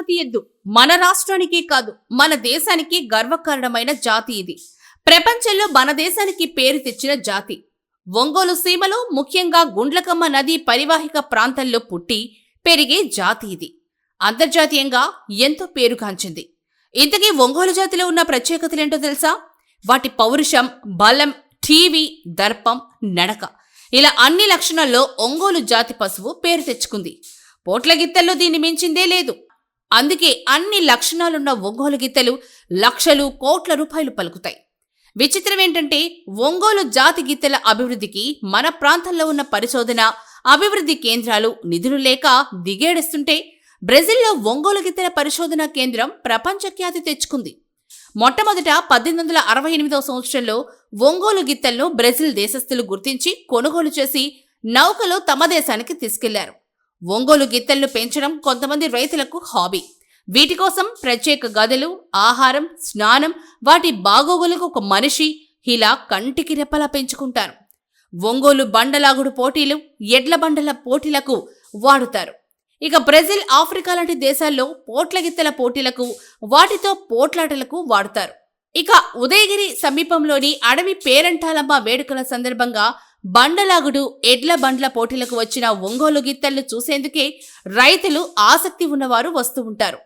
జాతి ఎద్దు మన రాష్ట్రానికే కాదు మన దేశానికి గర్వకారణమైన జాతి ఇది. ప్రపంచంలో మన దేశానికి పేరు తెచ్చిన జాతి. ఒంగోలు సీమలో ముఖ్యంగా గుండ్లకమ్మ నదీ పరివాహిక ప్రాంతంలో పుట్టి పెరిగే జాతి ఇది. అంతర్జాతీయంగా ఎంతో పేరుగాంచింది. ఇంతకీ ఒంగోలు జాతిలో ఉన్న ప్రత్యేకతలేంటో తెలుసా? వాటి పౌరుషం, బలం, టీవీ, దర్పం, నడక ఇలా అన్ని లక్షణాల్లో ఒంగోలు జాతి పశువు పేరు తెచ్చుకుంది. పోట్ల గిత్తల్లో దీన్ని మించిందే లేదు. అందుకే అన్ని లక్షణాలున్న ఒంగోలు గిత్తలు లక్షలు, కోట్ల రూపాయలు పలుకుతాయి. విచిత్రం ఏంటంటే ఒంగోలు జాతి గిత్తెల అభివృద్ధికి మన ప్రాంతంలో ఉన్న పరిశోధన, అభివృద్ధి కేంద్రాలు నిధులు లేక దిగేడుస్తుంటే బ్రెజిల్లో ఒంగోలు గిత్తెల పరిశోధనా కేంద్రం ప్రపంచ ఖ్యాతి తెచ్చుకుంది. మొట్టమొదట 1868 సంవత్సరంలో ఒంగోలు గిత్తెలను బ్రెజిల్ దేశస్థులు గుర్తించి కొనుగోలు చేసి నౌకలో తమ దేశానికి తీసుకెళ్లారు. ఒంగోలు గిత్తెలను పెంచడం కొంతమంది రైతులకు హాబీ. వీటి కోసం ప్రత్యేక గదులు, ఆహారం, స్నానం, వాటి బాగోగులకు ఒక మనిషి ఇలా కంటికి రెప్పలా పెంచుకుంటారు. ఒంగోలు బండలాగుడు పోటీలు, ఎడ్ల బండల పోటీలకు వాడుతారు. ఇక బ్రెజిల్, ఆఫ్రికా లాంటి దేశాల్లో పోట్ల గిత్తెల పోటీలకు, వాటితో పోట్లాటలకు వాడుతారు. ఇక ఉదయగిరి సమీపంలోని అడవి పేరంటాలమ్మ వేడుకల సందర్భంగా బండలాగుడు, ఎడ్ల బండ్ల పోటీలకు వచ్చిన ఒంగోలు గిత్తెలను చూసేందుకే రైతులు, ఆసక్తి ఉన్నవారు వస్తూ ఉంటారు.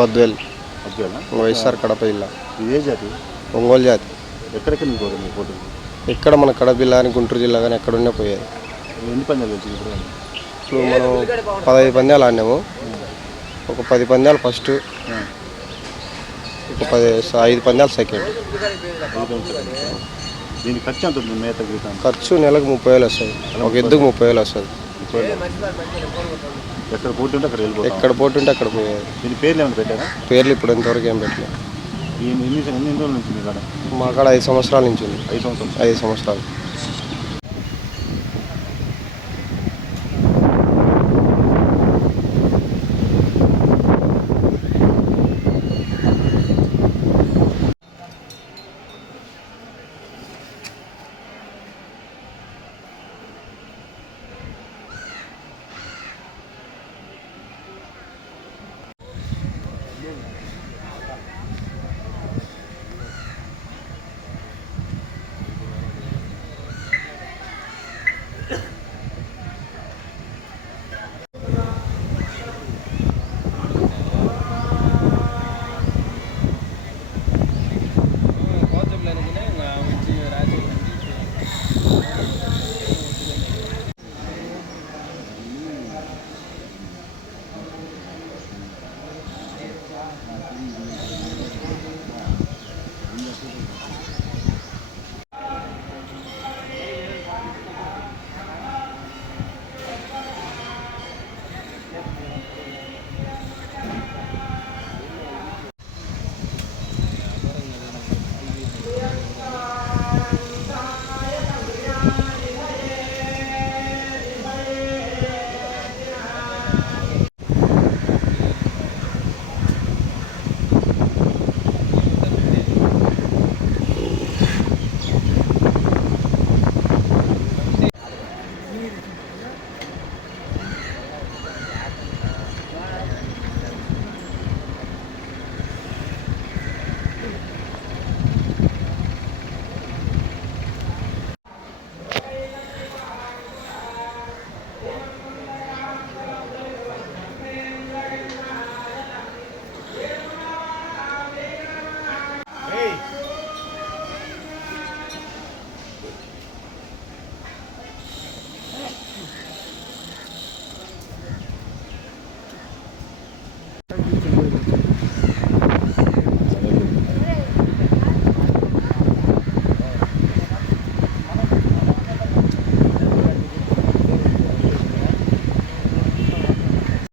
బద్వేల్ వైఎస్ఆర్ కడప జిల్లా. ఇదే జాతి ఒంగోలు జాతి. ఎక్కడికి పోతుంది మీ పోటీ? ఇక్కడ మన కడప జిల్లా కానీ గుంటూరు జిల్లా కానీ ఎక్కడున్నా పోయేది. ఎన్ని పందాలు వచ్చింది ఇప్పుడు మనం 15 పందాలు ఆడినాము. ఒక 10 పందాలు ఫస్ట్, ఒక 5 పందాలు సెకండ్. దీని ఖర్చు ఎంత ఉంటుంది? మేత ఖర్చు నెలకు 30,000 వస్తుంది. ఒక ఎద్దుకు 30,000 వస్తుంది. ఎక్కడ పోటీ ఉంటే అక్కడ వెళ్ళిపోతుంది. ఎక్కడ పోటీ ఉంటే అక్కడ పోయేది. దీని పేర్లు ఏమైనా పెట్టారా? పేర్లు ఇప్పుడు ఇంతవరకు ఏం పెట్టలేదు. ఎన్ని రోజుల నుంచి మీ కాడ? మా కాడ 5 సంవత్సరాల నుంచి ఉంది. 5 సంవత్సరాలు.